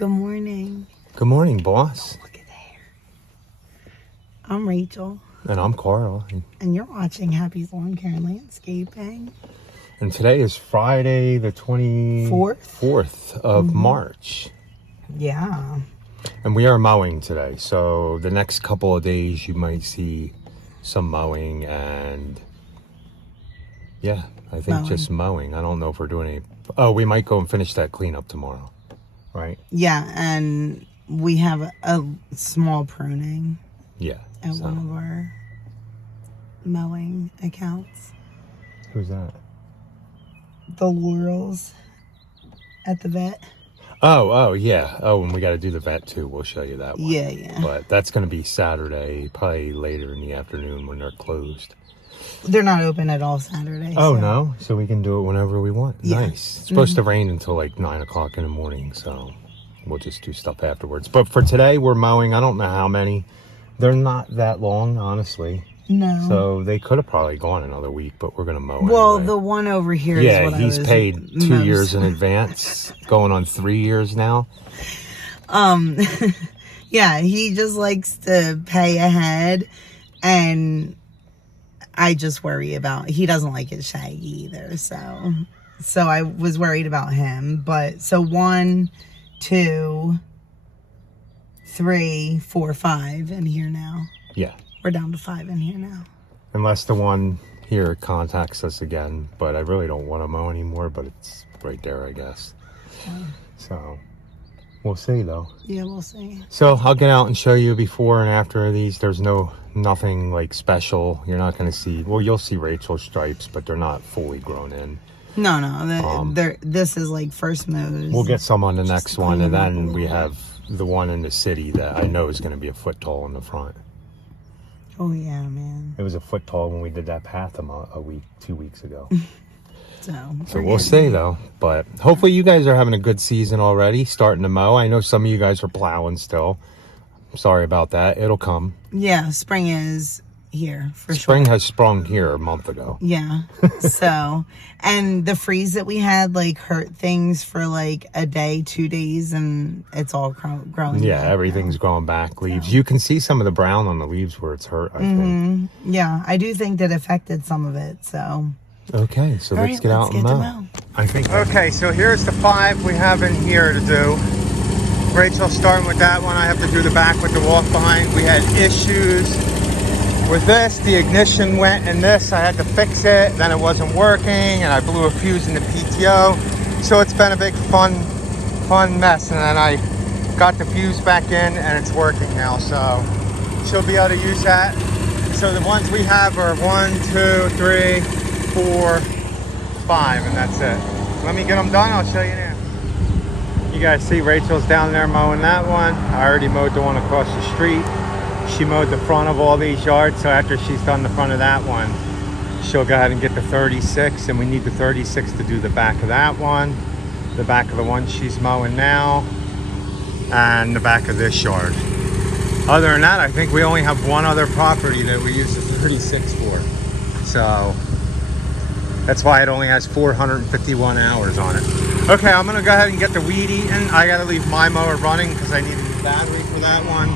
Good morning. Good morning, boss. Look at there. I'm Rachel. And I'm Carl. And you're watching Happy's Lawn Care and Landscaping. And today is Friday, the 24th of March. Yeah. And we are mowing today. So the next couple of days you might see some mowing and yeah, I think just mowing. I don't know if we're doing any. Oh, we might go and finish that cleanup tomorrow. Right? Yeah, and we have a small pruning. Yeah. At one of our mowing accounts. Who's that? The Laurels at the vet. Oh, yeah. Oh, and we got to do the vet too. We'll show you that one. Yeah. But that's going to be Saturday, probably later in the afternoon when they're closed. They're not open at all Saturday. Oh, no? So we can do it whenever we want. Yeah. Nice. It's supposed to rain until like 9 o'clock in the morning, so we'll just do stuff afterwards. But for today, we're mowing. I don't know how many. They're not that long, honestly. No. So they could have probably gone another week, but we're going to mow Well, anyway. the one over here is what he's paid 2 years in advance, going on 3 years now. Yeah, he just likes to pay ahead, and I just worry about, he doesn't like it shaggy either, so I was worried about him. But so 1, 2, 3, 4, 5 in here now. Yeah. We're down to 5 in here now. Unless the one here contacts us again, but I really don't want to mow anymore, but it's right there, I guess. So we'll see though. Yeah, we'll see. So I'll get out and show you before and after these. There's nothing like special. You're not going to see, well, you'll see Rachel's stripes, but they're not fully grown in. No, this is like first mows. We'll get some on the next one, and then we have the one in the city that I know is going to be a foot tall in the front. Oh yeah, man. It was a foot tall when we did that path 2 weeks ago. So we'll see though. But hopefully you guys are having a good season already, starting to mow. I know some of you guys are plowing still. Sorry about that. It'll come. Yeah, spring is here for sure. Spring has sprung here a month ago. Yeah. So, and the freeze that we had like hurt things for like a day, 2 days, and it's all growing. Yeah, everything's growing back. Leaves. So. You can see some of the brown on the leaves where it's hurt, I think. Yeah, I do think that affected some of it. So. Okay, so let's get out and mow. I think. Okay, so here's the 5 we have in here to do. Rachel's starting with that one. I have to do the back with the walk behind. We had issues with this. The ignition went in this. I had to fix it. Then it wasn't working, and I blew a fuse in the PTO. So it's been a big fun mess. And then I got the fuse back in, and it's working now. So she'll be able to use that. So the ones we have are 1, 2, 3, 4, 5, and that's it. Let me get them done. I'll show you now. You guys see Rachel's down there mowing that one. I already mowed the one across the street. She mowed the front of all these yards, so after she's done the front of that one, she'll go ahead and get the 36, and we need the 36 to do the back of that one, the back of the one she's mowing now, and the back of this yard. Other than that, I think we only have one other property that we use the 36 for. So that's why it only has 451 hours on it. Okay, I'm gonna go ahead and get the weed eaten. I gotta leave my mower running because I need a new battery for that one.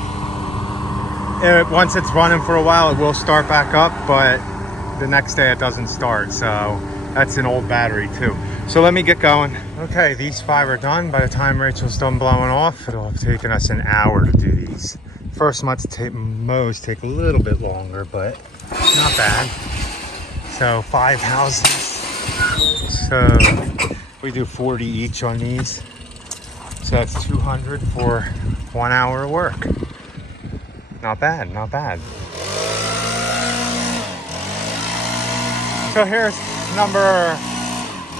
Once it's running for a while, it will start back up, but the next day it doesn't start. So that's an old battery too. So let me get going. Okay, these 5 are done. By the time Rachel's done blowing off, it'll have taken us an hour to do these. First mows take a little bit longer, but not bad. So 5 houses. So we do 40 each on these. So that's 200 for 1 hour of work. Not bad, not bad. So here's number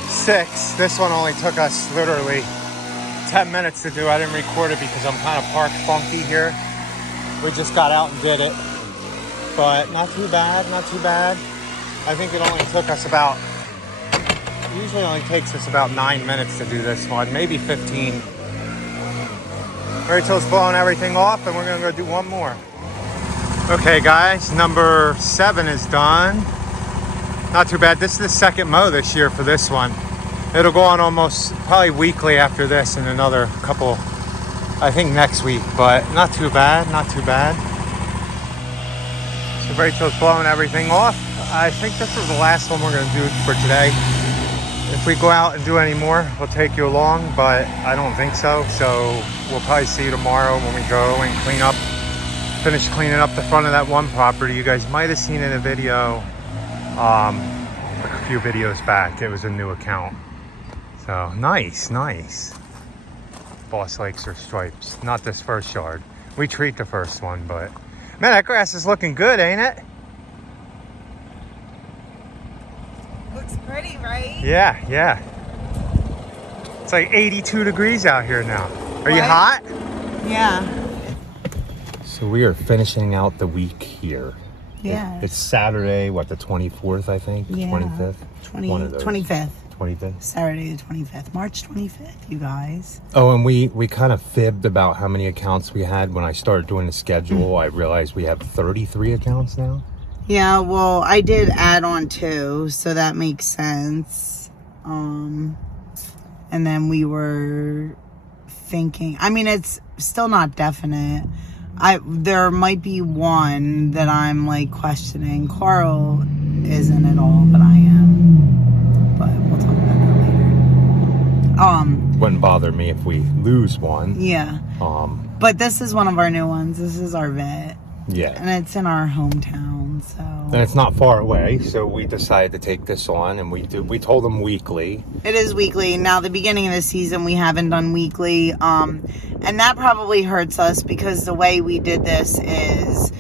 6. This one only took us literally 10 minutes to do. I didn't record it because I'm kind of parked funky here. We just got out and did it. But not too bad, not too bad. I think it only took us about, usually only takes us about 9 minutes to do this one, maybe 15. Rachel's blowing everything off, and we're gonna go do one more. Okay guys, number 7 is done. Not too bad. This is the second mow this year for this one. It'll go on almost probably weekly after this in another couple I think next week, but not too bad, not too bad. So Rachel's blowing everything off. I think this is the last one we're going to do for today. If we go out and do any more, we'll take you along, but I don't think so. So we'll probably see you tomorrow when we go and finish cleaning up the front of that one property. You guys might have seen in a video a few videos back. It was a new account. So nice. Boss Lakes or Stripes. Not this first yard. We treat the first one, but man, that grass is looking good, ain't it? Looks pretty, right? Yeah. It's like 82 degrees out here now. Are you hot? Yeah. So we are finishing out the week here. Yeah. It's Saturday, what, the 24th, I think? Yeah. 25th? 25th. 25th? Saturday the 25th. March 25th, you guys. Oh, and we kind of fibbed about how many accounts we had. When I started doing the schedule, I realized we have 33 accounts now. Yeah, well, I did add on 2, so that makes sense. And then we were thinking, I mean, it's still not definite. There might be one that I'm like questioning. Carl isn't at all, but I am. But we'll talk about that later. Wouldn't bother me if we lose one. Yeah. But this is one of our new ones. This is our vet. Yeah. And it's in our hometown, so. And it's not far away, so we decided to take this on, and we told them weekly. It is weekly. Now, the beginning of the season, we haven't done weekly. And that probably hurts us because the way we did this is,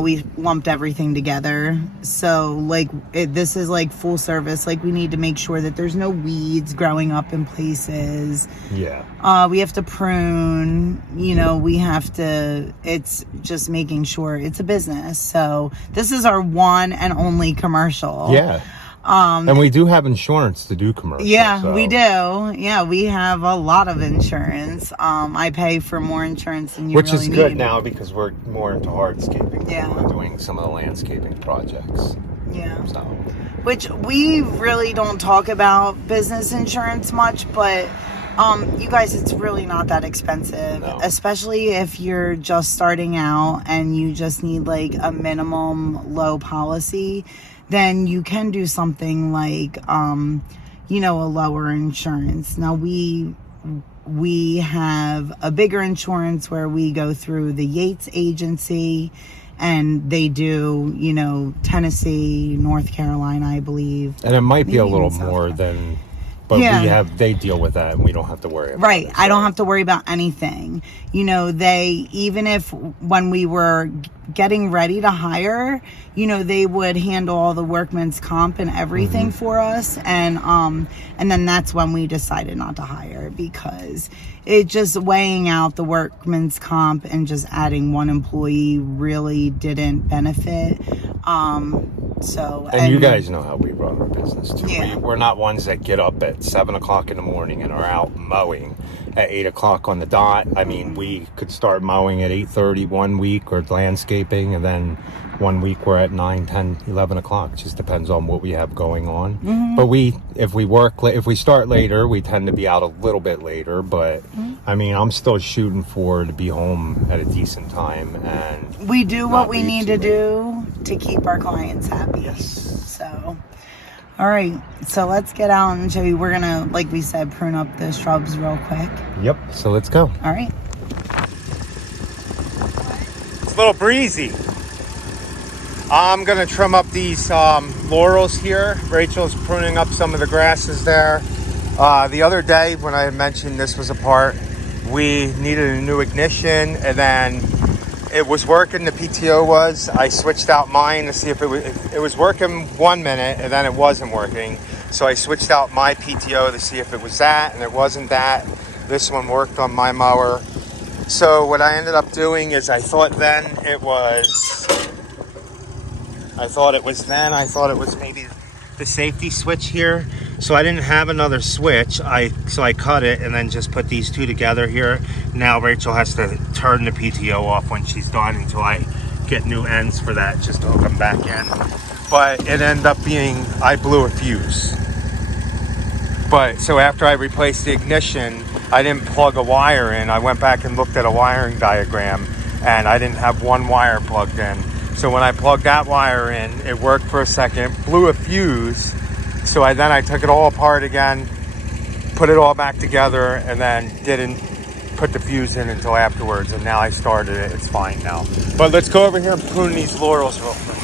we lumped everything together. So, this is like full service. Like, we need to make sure that there's no weeds growing up in places. Yeah. We have to prune, it's just making sure it's a business. So, this is our one and only commercial. Yeah. And we do have insurance to do commercials. Yeah, so. we do. Yeah, we have a lot of insurance. I pay for more insurance than you Which really is good need. now because we're more into hardscaping. Yeah. We're doing some of the landscaping projects. Yeah. So. Which we really don't talk about business insurance much, but you guys, it's really not that expensive. No. Especially if you're just starting out and you just need like a minimum low policy. Then you can do something like, a lower insurance. Now, we have a bigger insurance where we go through the Yates agency, and they do, Tennessee, North Carolina, I believe. And it might be a Maybe little even South more Carolina. than... But they deal with that, and we don't have to worry about it. Right. I don't have to worry about anything. Even if when we were getting ready to hire, they would handle all the workman's comp and everything for us. And then that's when we decided not to hire, because it just weighing out the workman's comp and just adding one employee really didn't benefit. And you guys know how we run our business too. Yeah. We're not ones that get up at 7 o'clock in the morning and are out mowing at 8 o'clock on the dot. I mean, we could start mowing at 8:30 one week, or landscaping, and then one week we're at 9, 10, 11 o'clock. It just depends on what we have going on. But if we start later, we tend to be out a little bit later. But I mean, I'm still shooting for to be home at a decent time, and we do what we need to do to keep our clients happy. Yes. So, all right. So let's get out and show you. We're gonna, like we said, prune up the shrubs real quick. Yep. So let's go. All right. It's a little breezy. I'm gonna trim up these laurels here. Rachel's pruning up some of the grasses there. The other day when I had mentioned this was a part, we needed a new ignition, and then it was working. The PTO was. I switched out mine to see if it was working 1 minute, and then it wasn't working. So I switched out my PTO to see if it was that, and it wasn't that. This one worked on my mower. So what I ended up doing is I thought it was maybe the safety switch here. So I didn't have another switch. So I cut it and then just put these two together here. Now Rachel has to turn the PTO off when she's done until I get new ends for that, just to hook them back in. But it ended up being, I blew a fuse. But so after I replaced the ignition, I didn't plug a wire in. I went back and looked at a wiring diagram, and I didn't have one wire plugged in. So when I plugged that wire in, it worked for a second, blew a fuse. So then I took it all apart again, put it all back together, and then didn't put the fuse in until afterwards. And now I started it. It's fine now. But let's go over here and prune these laurels real quick.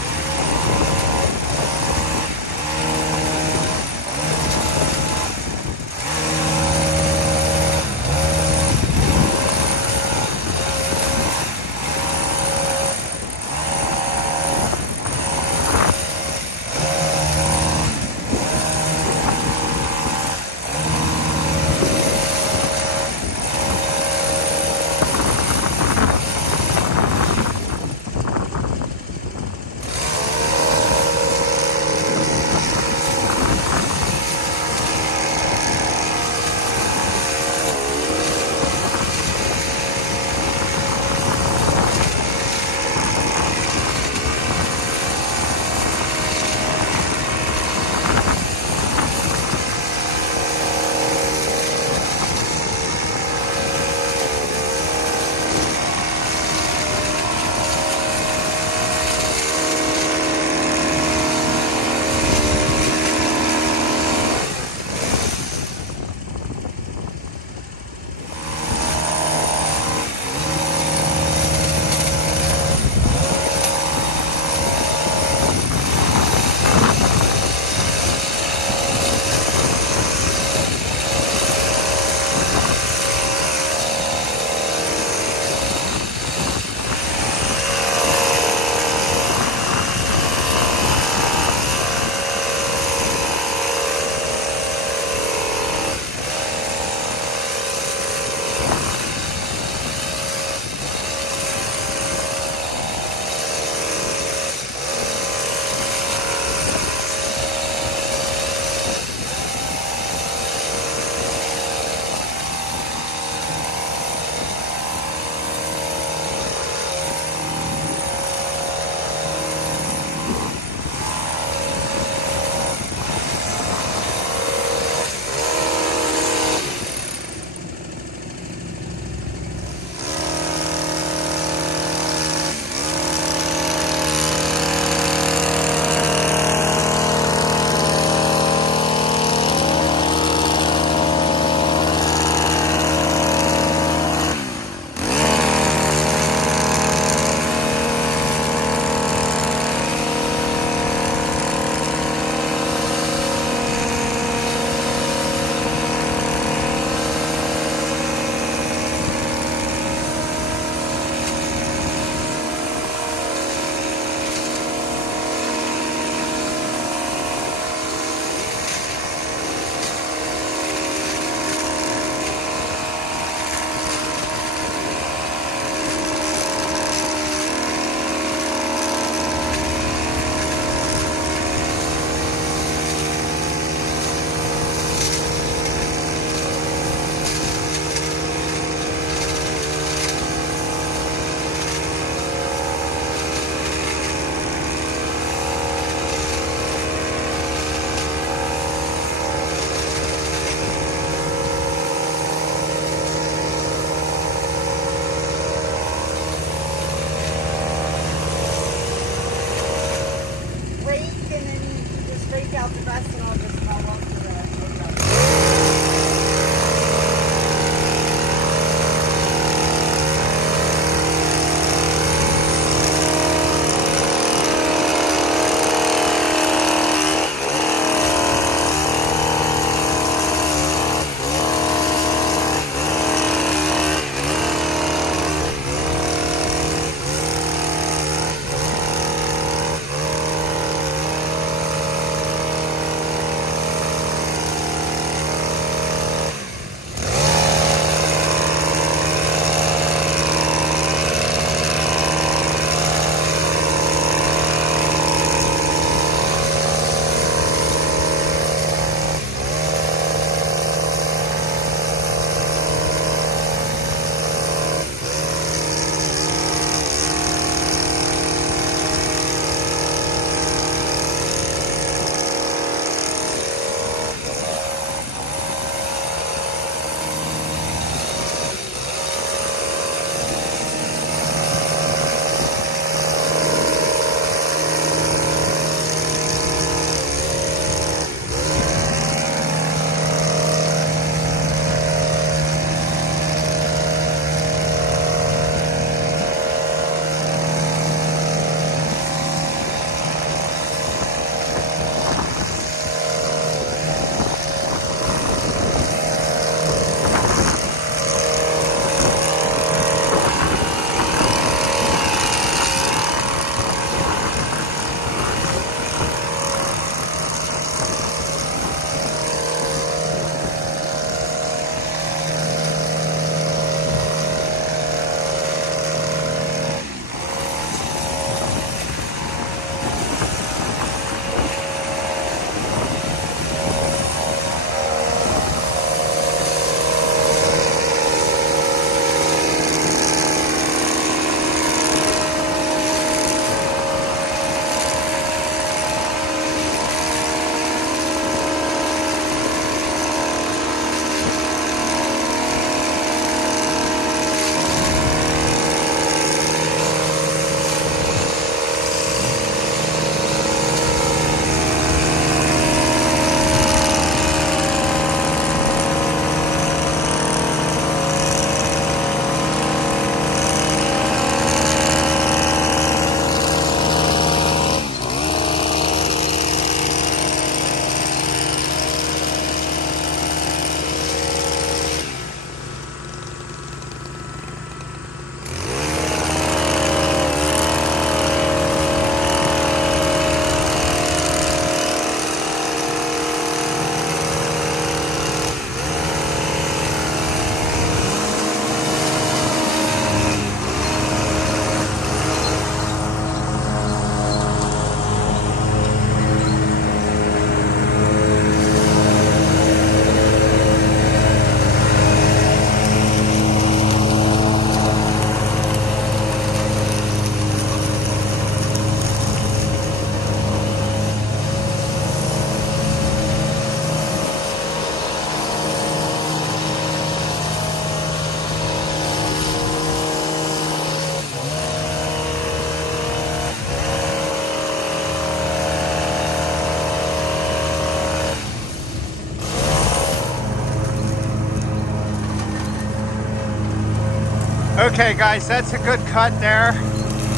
Okay guys, that's a good cut there.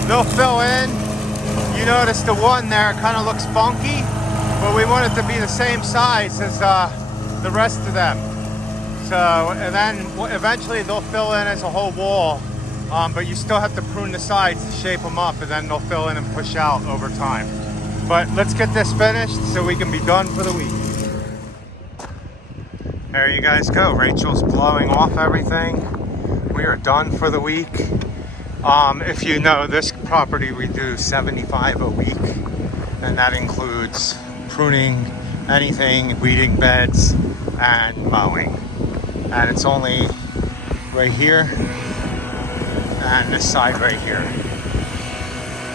They'll fill in. You notice the one there kind of looks funky, but we want it to be the same size as the rest of them. So, and then eventually they'll fill in as a whole wall, but you still have to prune the sides to shape them up, and then they'll fill in and push out over time. But let's get this finished so we can be done for the week. There you guys go. Rachel's blowing off everything. We are done for the week. If you know, this property we do 75 a week, and that includes pruning, anything, weeding beds, and mowing. And it's only right here and this side right here.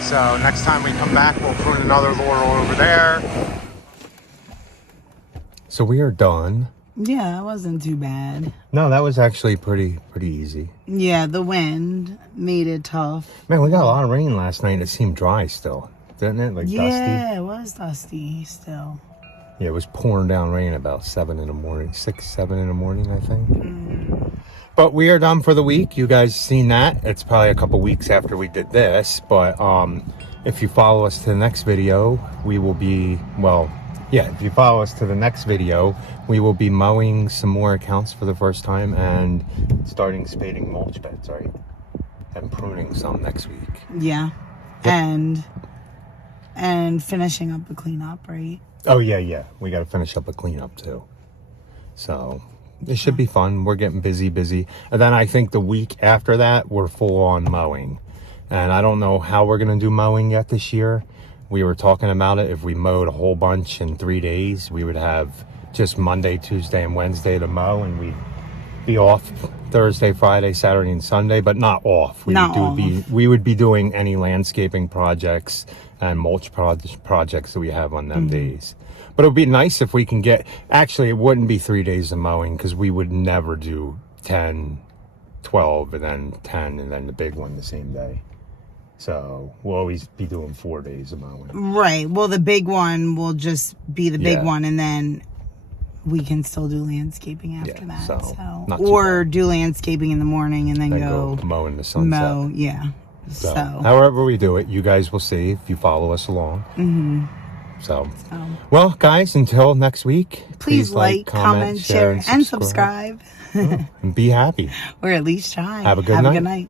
So next time we come back, we'll prune another laurel over there. So we are done. Yeah, it wasn't too bad. No, that was actually pretty easy. Yeah, the wind made it tough. Man, we got a lot of rain last night. It seemed dry still, didn't it? Like dusty. Yeah, it was dusty still. Yeah, it was pouring down rain about 7 in the morning, 6, 7 in the morning, I think. But we are done for the week. You guys seen that? It's probably a couple weeks after we did this, but if you follow us to the next video, we will be, well, yeah, if you follow us to the next video, we will be mowing some more accounts for the first time and starting spading mulch beds, right? And pruning some next week. Yeah. Yep. And finishing up the cleanup, right? Oh, yeah. We got to finish up a cleanup, too. So, it should be fun. We're getting busy. And then I think the week after that, we're full on mowing. And I don't know how we're going to do mowing yet this year. We were talking about it. If we mowed a whole bunch in 3 days, we would have just Monday, Tuesday, and Wednesday to mow, and we'd be off Thursday, Friday, Saturday, and Sunday, but not off. We would be doing any landscaping projects and mulch projects that we have on them days. But it would be nice if we can get, actually it wouldn't be 3 days of mowing, because we would never do 10, 12, and then 10, and then the big one the same day. So we'll always be doing 4 days of mowing. Right. Well, the big one will just be the big one, and then we can still do landscaping after that. So or do landscaping in the morning and then go mow in the sunset. So however we do it, you guys will see if you follow us along. So, well, guys, until next week, please like, comment, share, and subscribe. And be happy. Or at least try. Have a good night.